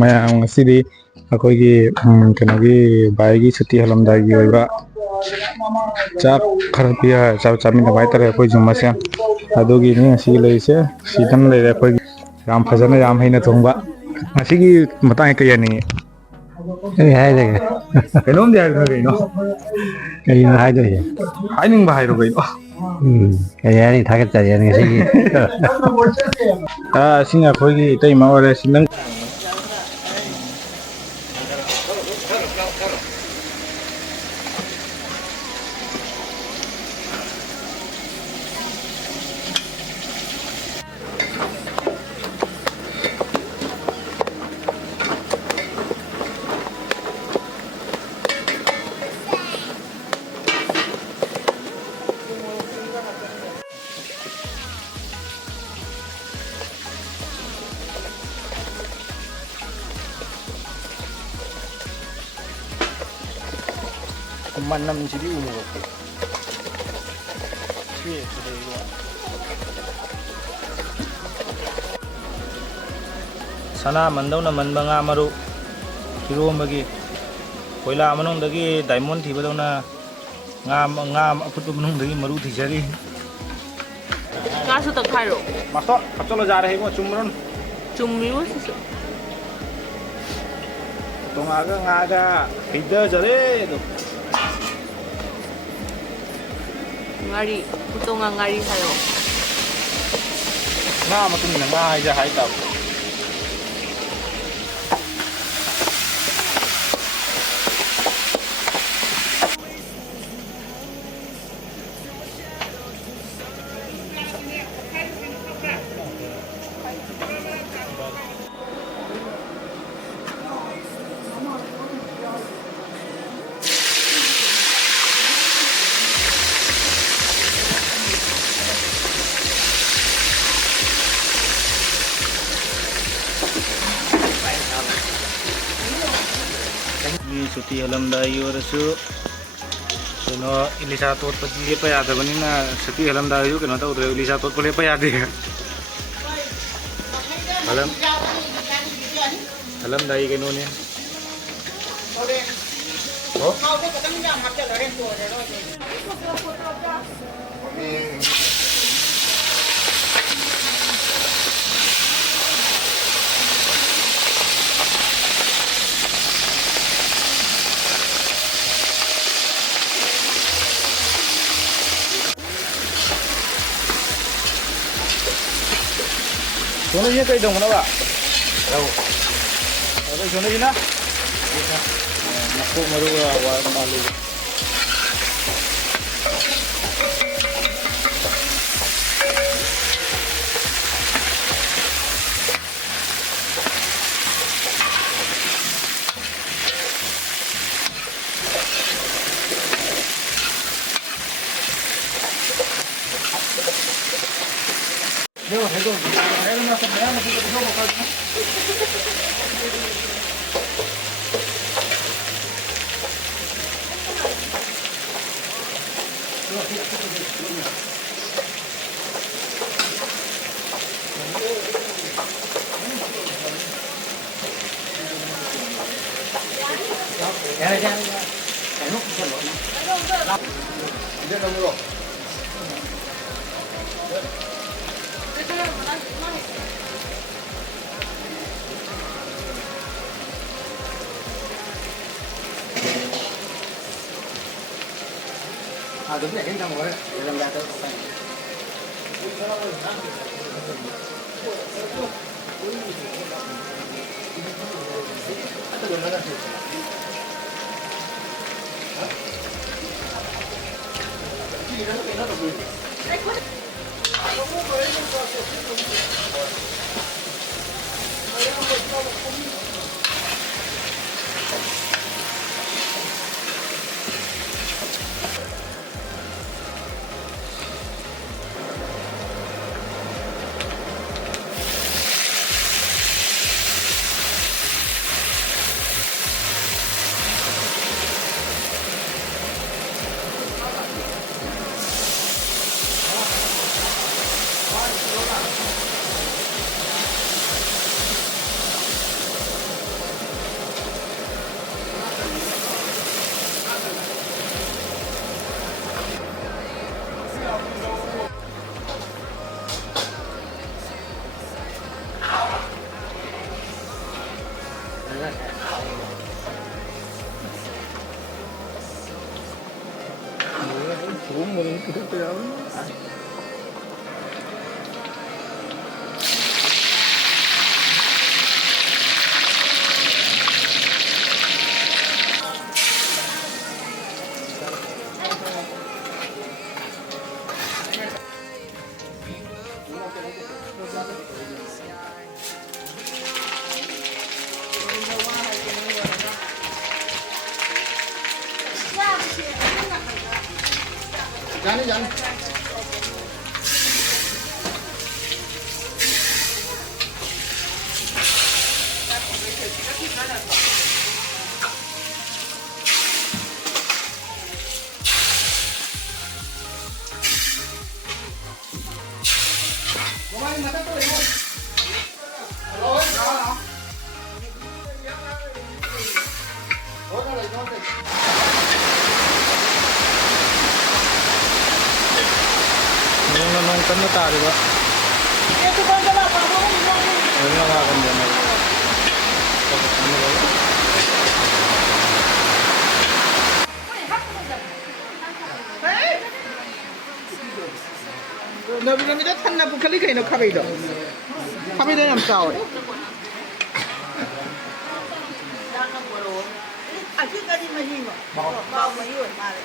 ꯃꯌꯥꯝ ꯉꯁꯤꯗꯤ ꯑꯩꯈꯣꯏꯒꯤ ꯀꯩꯅꯣꯒꯤ ꯚꯥꯏꯒꯤ ꯁꯨꯇꯤ ꯍꯜꯂꯝꯗꯥꯏꯒꯤ ꯑꯣꯏꯕ ꯆꯥꯛ ꯈꯔ ꯆꯥꯃꯤꯟꯅꯕ ꯍꯥꯏꯇꯥꯔꯦ ꯑꯩꯈꯣꯏꯁꯨ ꯃꯁꯦꯟ ꯑꯗꯨꯒꯤꯅꯤ ꯉꯁꯤ ꯂꯩꯔꯤꯁꯦ ꯁꯤꯗꯪ ꯂꯩꯔꯦ ꯑꯩꯈꯣꯏꯒꯤ ꯌꯥꯝ ꯐꯖꯅ ꯌꯥꯝ ꯍꯩꯅ ꯊꯣꯡꯕ ꯉꯁꯤꯒꯤ ꯃꯇꯥꯡ ꯀꯩ ꯌꯥꯅꯤꯡꯉꯤ ꯀꯔꯤ ꯍꯥꯏꯗꯣꯏꯅꯣ ꯀꯩꯅꯣꯝꯗꯤ ꯍꯥꯏꯗꯅ ꯀꯩꯅꯣ ꯀꯔꯤꯅꯣ ꯍꯥꯏꯗꯣꯏꯁꯦ ꯍꯥꯏꯅꯤꯡꯕ ꯍꯥꯏꯔꯣ ꯀꯩꯅꯣ ꯀꯔꯤ ꯍꯥꯏꯅꯤ ꯊꯥꯒꯠꯆꯔꯤ ꯉꯁꯤꯒꯤ ꯁꯤꯅ ꯑꯩꯈꯣꯏꯒꯤ ꯏꯇꯩꯃ ꯑꯣꯏꯔꯦ ꯁꯤ ꯅꯪ ꯃꯅꯝꯁꯤꯗꯤ ꯎꯃꯨꯔꯣꯛ ꯁꯅꯥ ꯃꯟꯗꯧꯅ ꯃꯟꯕ ꯉꯥ ꯃꯔꯨ ꯏꯔꯣꯝꯕꯒꯤ ꯀꯣꯏꯂꯥ ꯃꯅꯨꯡꯗꯒꯤ ꯗꯥꯏꯃꯣꯟ ꯊꯤꯕꯗꯧꯅ ꯉꯥ ꯑꯐꯨꯠꯄ ꯃꯅꯨꯡꯗꯒꯤ ꯃꯔꯨ ꯊꯤꯖꯔꯤ ꯉꯥꯁꯨ ꯇꯛꯈꯥꯏꯔꯣ ꯃꯥꯁꯇꯔ ꯍꯥꯞꯆꯜꯂꯣ ꯌꯥꯔꯦ ꯏꯕꯨꯡꯉꯣ ꯆꯨꯝꯃꯨꯔꯅꯨ ꯆꯨꯝꯃꯤꯕꯣ ꯁꯤꯁꯨ ꯇꯣꯉꯥꯟꯒ ꯉꯥꯒ ꯍꯩꯊꯖꯔꯦ ꯑꯗꯨꯝ ꯉꯥꯔꯤ ꯎꯇꯣꯡꯉꯥ ꯉꯥꯔꯤ ꯍꯥꯏꯌꯣ ꯉꯥ ꯃꯇꯨꯡ ꯏꯟꯅ ꯉꯥ ꯍꯥꯏꯖ ꯍꯥꯏꯇꯥꯕ ꯁꯨꯇꯤ ꯍꯜꯂꯝꯗꯥꯏꯒꯤ ꯑꯣꯏꯔꯁꯨ ꯀꯩꯅꯣ ꯏꯂꯤꯁꯥ ꯇꯣꯠꯄꯗꯤ ꯂꯦꯞꯄ ꯌꯥꯗꯕꯅꯤꯅ ꯁꯨꯇꯤ ꯍꯜꯂꯝꯗꯥꯏꯁꯨ ꯀꯩꯅꯣ ꯇꯧꯗ꯭ꯔꯦ ꯏꯂꯤꯁꯥ ꯇꯣꯠꯄ ꯂꯦꯞꯄ ꯌꯥꯗꯦ ꯍꯜꯂꯝꯗꯥꯏ ꯀꯩꯅꯣꯅꯦ ꯁꯣꯅꯁꯤꯅ ꯀꯩ ꯇꯧꯕꯅꯣꯕ ꯑꯗꯣ ꯁꯣꯅꯁꯤꯅ ꯃꯀꯣꯛ ꯃꯔꯨꯒ ꯑꯂꯨꯒ đúng là cái trong rồi làm ra tới 몸을 그랬더라. जाने जाने nung kan na tayo ba? Ano na nga kan dyan? 너비놈이다 탄나 부칼리가 이노 카베이도 카베이도 남 싸워 아직까지만 힘어 마음만 이거 말해